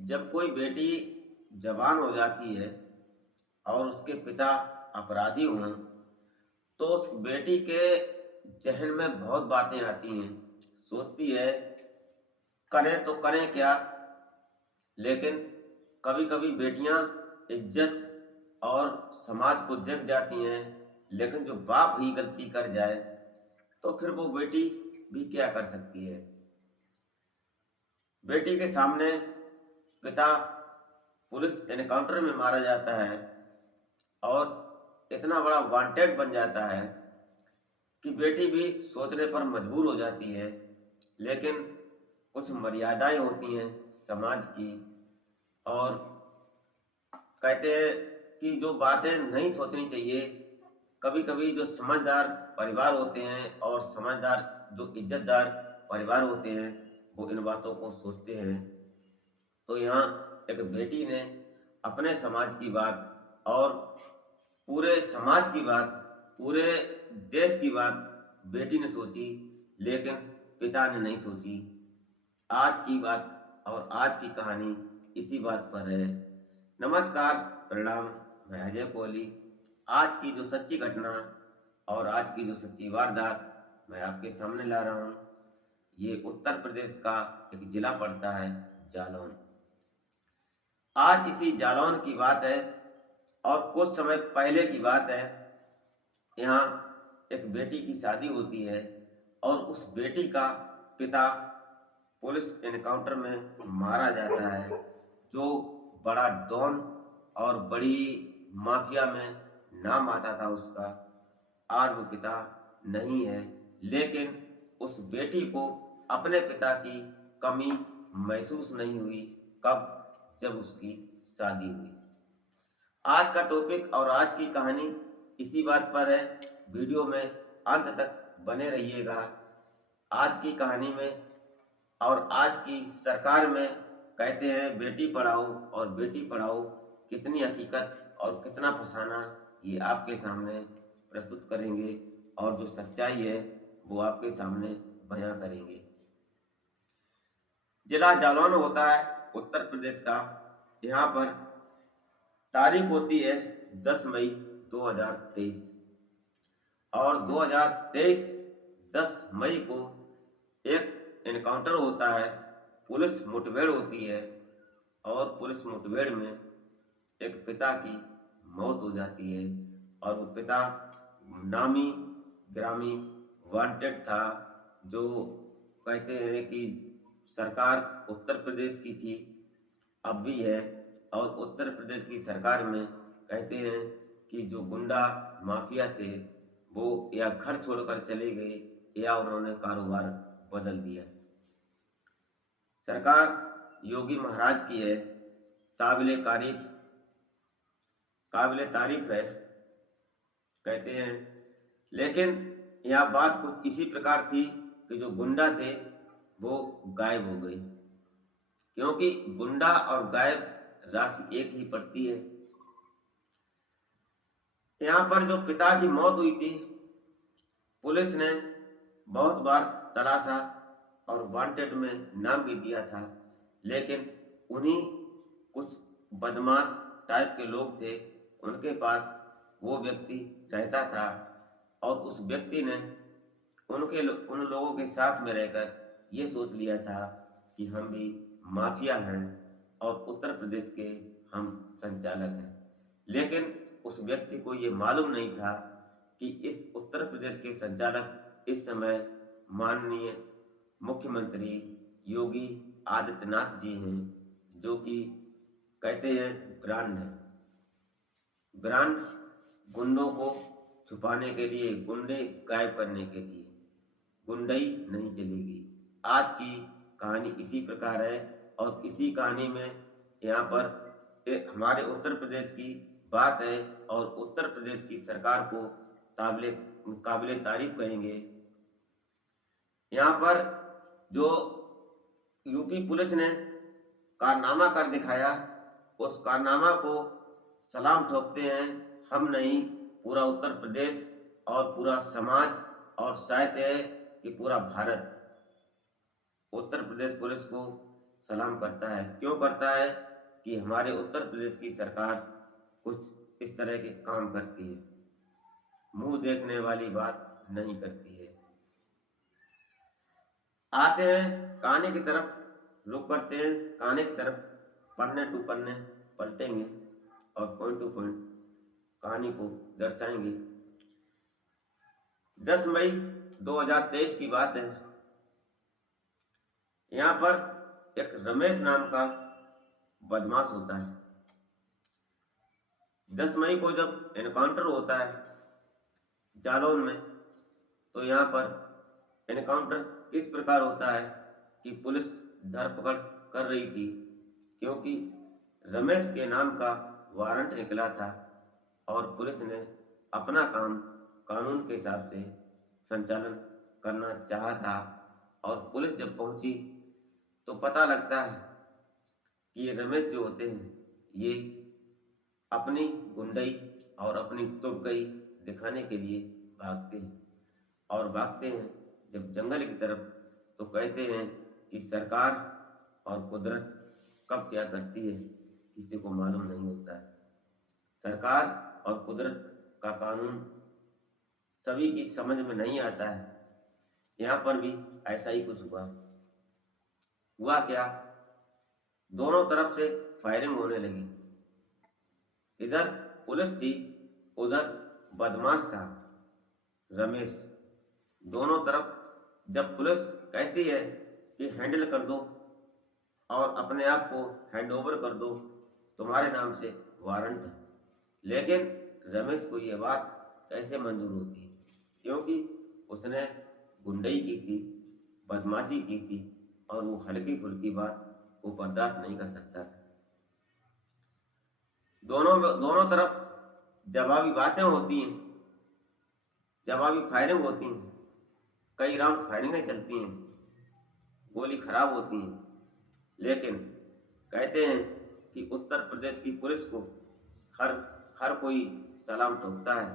जब कोई बेटी जवान हो जाती है और उसके पिता अपराधी हों, तो उस बेटी के जहन में बहुत बातें आती हैं। सोचती है करें तो करें क्या। लेकिन कभी कभी बेटियां इज्जत और समाज को देख जाती हैं। लेकिन जो बाप ही गलती कर जाए तो फिर वो बेटी भी क्या कर सकती है। बेटी के सामने पिता पुलिस एनकाउंटर में मारा जाता है और इतना बड़ा वांटेड बन जाता है कि बेटी भी सोचने पर मजबूर हो जाती है। लेकिन कुछ मर्यादाएं होती हैं समाज की, और कहते हैं कि जो बातें नहीं सोचनी चाहिए। कभी कभी जो समझदार परिवार होते हैं और समझदार जो इज्जतदार परिवार होते हैं वो इन बातों को सोचते हैं। तो यहाँ एक बेटी ने अपने समाज की बात और पूरे समाज की बात, पूरे देश की बात बेटी ने सोची, लेकिन पिता ने नहीं सोची। आज की बात और आज की कहानी इसी बात पर है। नमस्कार, प्रणाम, मैं अजय कोहली। आज की जो सच्ची घटना और आज की जो सच्ची वारदात मैं आपके सामने ला रहा हूँ, ये उत्तर प्रदेश का एक जिला पड़ता है, जालौन। आज इसी जालौन की बात है और कुछ समय पहले की बात है। यहाँ एक बेटी की शादी होती है और उस बेटी का पिता पुलिस एनकाउंटर में मारा जाता है। जो बड़ा डॉन और बड़ी माफिया में नाम आता था उसका, आज वो पिता नहीं है। लेकिन उस बेटी को अपने पिता की कमी महसूस नहीं हुई। कब? जब उसकी शादी हुई। आज का टॉपिक और आज की कहानी इसी बात पर है। वीडियो में अंत तक बने रहिएगा। आज की कहानी में और आज की सरकार में कहते हैं बेटी पढ़ाओ और बेटी पढ़ाओ, कितनी हकीकत और कितना फसाना ये आपके सामने प्रस्तुत करेंगे और जो सच्चाई है वो आपके सामने बयां करेंगे। जिला जालौन होता है उत्तर प्रदेश का। यहाँ पर तारीख होती है 10 मई 2023 और 2023 10 मई को एक एनकाउंटर होता है, पुलिस मुठभेड़ होती है और पुलिस मुठभेड़ में एक पिता की मौत हो जाती है। और वो पिता नामी ग्रामी वांटेड था। जो कहते हैं कि सरकार उत्तर प्रदेश की थी, अब भी है। और उत्तर प्रदेश की सरकार में कहते हैं कि जो गुंडा माफिया थे वो या घर छोड़कर चले गए या उन्होंने कारोबार बदल दिया। सरकार योगी महाराज की है, काबिले तारीफ है, कहते हैं। लेकिन यह बात कुछ इसी प्रकार थी कि जो गुंडा थे वो गायब हो गए, क्योंकि गुंडा और गायब राशि एक ही पड़ती है। यहाँ पर जो पिता की मौत हुई थी, पुलिस ने बहुत बार तलाशा और वांटेड में नाम भी दिया था। लेकिन उन्हीं कुछ बदमाश टाइप के लोग थे, उनके पास वो व्यक्ति रहता था और उस व्यक्ति ने उन लोगों के साथ में रहकर ये सोच लिया था कि हम भी माफिया हैं और उत्तर प्रदेश के हम संचालक हैं। लेकिन उस व्यक्ति को ये मालूम नहीं था कि इस उत्तर प्रदेश के संचालक इस समय माननीय मुख्यमंत्री योगी आदित्यनाथ जी हैं, जो कि कहते हैं ब्रांड है। ब्रांड गुंडों को छुपाने के लिए, गुंडे गायब करने के लिए। गुंडई नहीं चलेगी। आज की कहानी इसी प्रकार है और इसी कहानी में यहाँ पर हमारे उत्तर प्रदेश की बात है और उत्तर प्रदेश की सरकार को काबिले तारीफ कहेंगे। यहाँ पर जो यूपी पुलिस ने कारनामा कर दिखाया, उस कारनामा को सलाम ठोकते हैं हम नहीं, पूरा उत्तर प्रदेश और पूरा समाज और शायद है कि पूरा भारत उत्तर प्रदेश पुलिस को सलाम करता है। क्यों करता है? कि हमारे उत्तर प्रदेश की सरकार कुछ इस तरह के काम करती है, मुंह देखने वाली बात नहीं करती है। आते हैं कहानी की तरफ, रुक करते हैं कहानी की तरफ। पन्ने टू पन्ने पलटेंगे और पॉइंट टू पॉइंट कहानी को दर्शाएंगे। 10 मई 2023 की बात है। यहाँ पर एक रमेश नाम का बदमाश होता है। 10 मई को जब एनकाउंटर होता है जालौन में, तो यहाँ पर एनकाउंटर किस प्रकार होता है कि पुलिस धरपकड़ कर रही थी, क्योंकि रमेश के नाम का वारंट निकला था और पुलिस ने अपना काम कानून के हिसाब से संचालन करना चाहा था। और पुलिस जब पहुंची तो पता लगता है कि ये रमेश जो होते हैं ये अपनी गुंडई और अपनी तुड़कई दिखाने के लिए भागते हैं। और भागते हैं जब जंगल की तरफ, तो कहते हैं कि सरकार और कुदरत कब क्या करती है किसी को मालूम नहीं होता है। सरकार और कुदरत का कानून सभी की समझ में नहीं आता है। यहाँ पर भी ऐसा ही कुछ हुआ क्या? दोनों तरफ से फायरिंग होने लगी। इधर पुलिस थी, उधर बदमाश था रमेश। दोनों तरफ जब पुलिस कहती है कि हैंडल कर दो और अपने आप को हैंड ओवर कर दो, तुम्हारे नाम से वारंट है, लेकिन रमेश को ये बात कैसे मंजूर होती है? क्योंकि उसने गुंडई की थी, बदमाशी की थी और वो हल्की फुल्की बात वो बर्दाश्त नहीं कर सकता था। दोनों तरफ जवाबी बातें होती हैं, जवाबी फायरिंग होती हैं, कई राउंड फायरिंगें चलती हैं, गोली खराब होती है। लेकिन कहते हैं कि उत्तर प्रदेश की पुलिस को हर कोई सलाम ठोकता है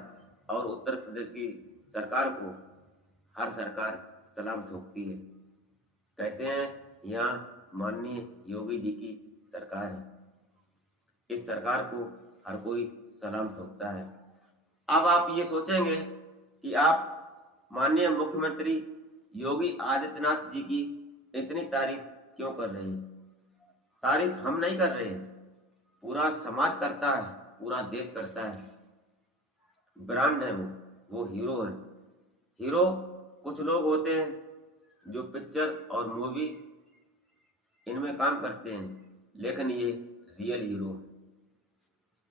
और उत्तर प्रदेश की सरकार को हर सरकार सलाम ठोकती है। कहते हैं यहाँ माननीय योगी जी की सरकार है, इस सरकार को हर कोई सलाम ठोकता है। अब आप ये सोचेंगे कि आप माननीय मुख्यमंत्री योगी आदित्यनाथ जी की इतनी तारीफ क्यों कर रहे हैं? तारीफ हम नहीं कर रहे हैं, पूरा समाज करता है, पूरा देश करता है। ब्रांड है वो हीरो है। हीरो कुछ लोग होते हैं जो पिक्चर और मूवी इनमें काम करते हैं, लेकिन ये रियल हीरो है।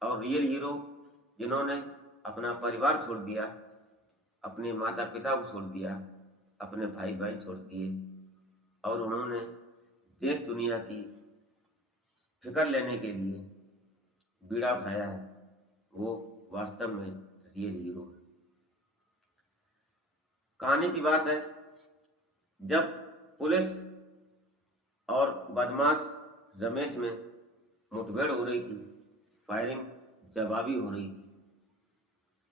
और रियल हीरो जिन्होंने अपना परिवार छोड़ दिया, अपने माता पिता को छोड़ दिया, अपने भाई भाई छोड़ दिए और उन्होंने देश दुनिया की फिक्र लेने के लिए बीड़ा उठाया है, वो वास्तव में रियल हीरो है। कहानी की बात है, जब पुलिस और बदमाश रमेश में मुठभेड़ हो रही थी, फायरिंग जवाबी हो रही थी,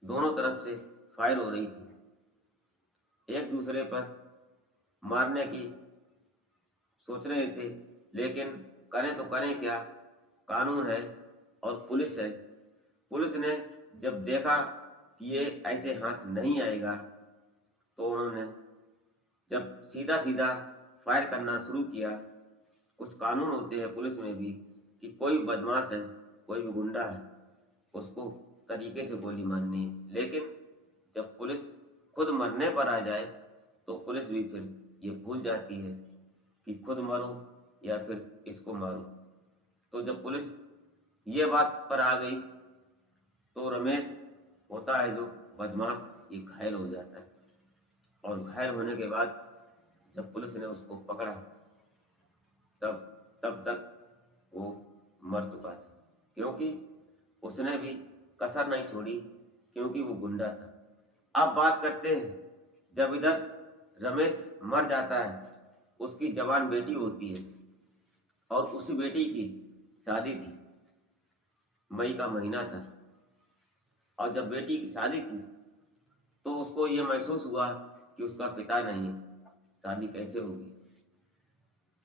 दोनों तरफ से फायर हो रही थी, एक दूसरे पर मारने की सोच रहे थे, लेकिन करें तो करें क्या? कानून है और पुलिस है। पुलिस ने जब देखा कि ये ऐसे हाथ नहीं आएगा, तो उन्होंने जब सीधा सीधा फायर करना शुरू किया। कुछ कानून होते हैं पुलिस में भी कि कोई बदमाश है, कोई भी गुंडा है, उसको तरीके से गोली मारनी है। लेकिन जब पुलिस खुद मरने पर आ जाए तो पुलिस भी फिर ये भूल जाती है कि खुद मरो या फिर इसको मारो। तो जब पुलिस ये बात पर आ गई तो रमेश होता है जो बदमाश, ये घायल हो जाता है। और घायल होने के बाद जब पुलिस ने उसको पकड़ा तब तक वो मर चुका था, क्योंकि उसने भी कसर नहीं छोड़ी, क्योंकि वो गुंडा था। अब बात करते हैं, जब इधर रमेश मर जाता है, उसकी जवान बेटी होती है और उसी बेटी की शादी थी, मई का महीना था। और जब बेटी की शादी थी तो उसको ये महसूस हुआ कि उसका पिता नहीं है, शादी कैसे होगी।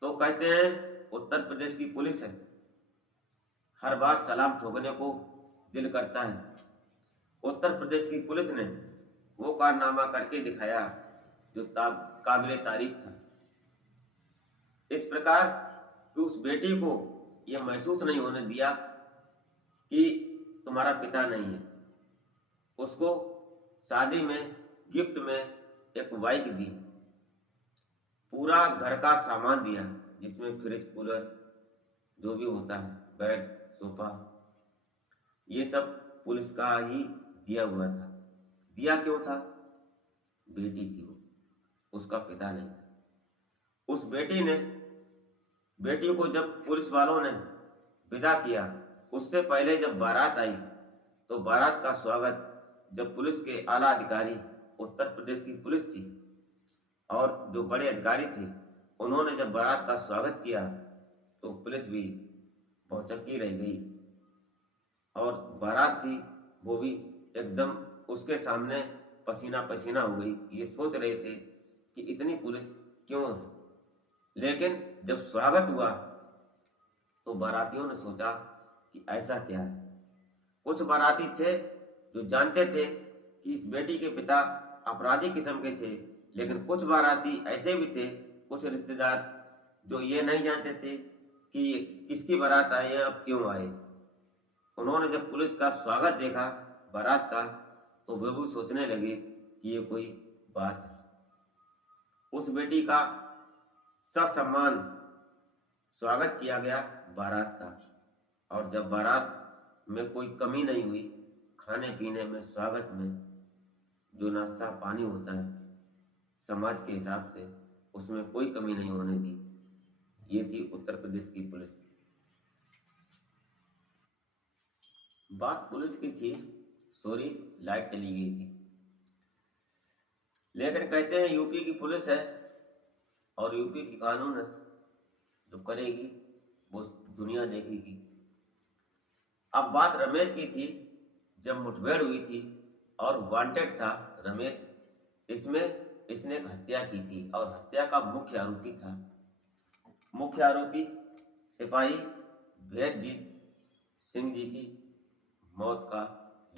तो कहते हैं उत्तर प्रदेश की पुलिस है, हर बार सलाम ठोकने को दिल करता है। उत्तर प्रदेश की पुलिस ने वो कारनामा करके दिखाया जो काबिले तारीफ था। इस प्रकार कि उस बेटी को यह महसूस नहीं होने दिया कि तुम्हारा पिता नहीं है। उसको शादी में गिफ्ट में एक बाइक दी, पूरा घर का सामान दिया जिसमें फ्रिज, कूलर, जो भी होता है, बेड, सोफा, ये सब पुलिस का ही दिया हुआ था। दिया क्यों था? बेटी थी वो, उसका पिता नहीं था। उस बेटी को जब पुलिस वालों ने विदा किया, उससे पहले जब बारात आई तो बारात का स्वागत जब पुलिस के आला अधिकारी, उत्तर प्रदेश की पुलिस थी और जो बड़े अधिकारी थे, उन्होंने जब बारात का स्वागत किया तो पुलिस भी भौचक्की रह गई। और बारात थी वो भी एकदम उसके सामने पसीना पसीना हो गई। ये सोच रहे थे कि इतनी पुलिस क्यों है। लेकिन जब स्वागत हुआ तो बारातियों ने सोचा कि ऐसा क्या है। कुछ बाराती थे जो जानते थे कि इस बेटी के पिता अपराधी किस्म के थे, लेकिन कुछ बाराती ऐसे भी थे, कुछ रिश्तेदार, जो ये नहीं जानते थे कि किसकी बारात आई है, अब क्यों आए। उन्होंने जब पुलिस का स्वागत देखा बारात का तो वे भी सोचने लगे कि ये कोई बात है। उस बेटी का ससम्मान स्वागत किया गया बारात का। और जब बारात में कोई कमी नहीं हुई, खाने पीने में, स्वागत में, जो नाश्ता पानी होता है समाज के हिसाब से, उसमें कोई कमी नहीं होने दी। ये थी उत्तर प्रदेश की पुलिस। बात पुलिस की थी, सॉरी, लाइट चली गई थी। लेकिन कहते हैं यूपी की पुलिस है और यूपी की कानून है, जो करेगी वो दुनिया देखेगी। अब बात रमेश की थी। जब मुठभेड़ हुई थी और वांटेड था रमेश, इसमें इसने एक हत्या की थी और हत्या का मुख्य आरोपी सिपाही भेदजीत सिंह जी की मौत का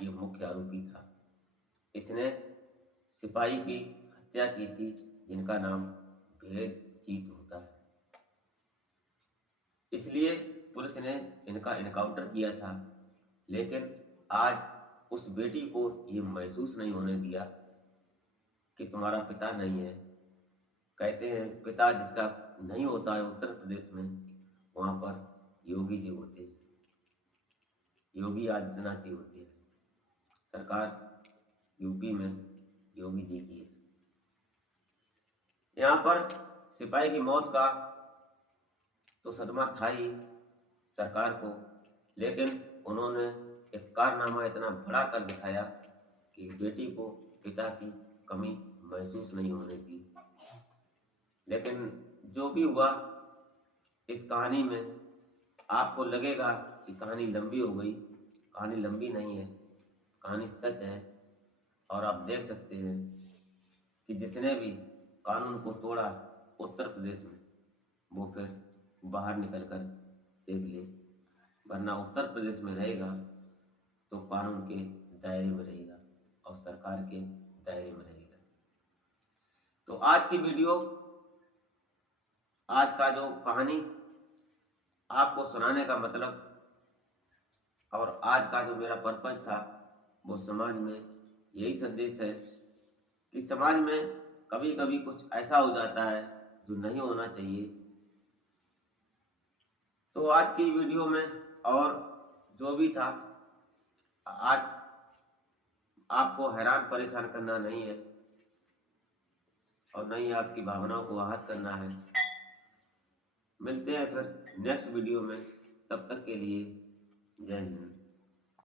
ये मुख्य आरोपी था। इसने सिपाही की हत्या की थी जिनका नाम भेदजीत होता है। इसलिए पुलिस ने इनका एनकाउंटर किया था। लेकिन आज उस बेटी को ये महसूस नहीं होने दिया कि तुम्हारा पिता नहीं है। कहते हैं पिता जिसका नहीं होता है उत्तर प्रदेश में, वहाँ पर योगी जी होते हैं, योगी आदित्यनाथ जी होते हैं। सरकार यूपी में योगी जी की है। यहाँ पर सिपाही की मौत का तो सदमा था ही सरकार को, लेकिन उन्होंने एक कारनामा इतना बड़ा कर दिखाया कि बेटी को पिता की कमी महसूस नहीं होने दी। लेकिन जो भी हुआ इस कहानी में, आपको लगेगा कि कहानी लंबी हो गई। कहानी लंबी नहीं है, कहानी सच है। और आप देख सकते हैं कि जिसने भी कानून को तोड़ा उत्तर प्रदेश में, वो फिर बाहर निकल कर देख ले, वरना उत्तर प्रदेश में रहेगा तो कानून के दायरे में रहेगा और सरकार के दायरे में रहेगा। तो आज की वीडियो, आज का जो कहानी आपको सुनाने का मतलब और आज का जो मेरा पर्पज था, वो समाज में यही संदेश है कि समाज में कभी कभी कुछ ऐसा हो जाता है जो नहीं होना चाहिए। तो आज की वीडियो में और जो भी था, आज आपको हैरान परेशान करना नहीं है और न ही आपकी भावनाओं को आहत करना है। मिलते हैं फिर नेक्स्ट वीडियो में, तब तक के लिए जय हिंद।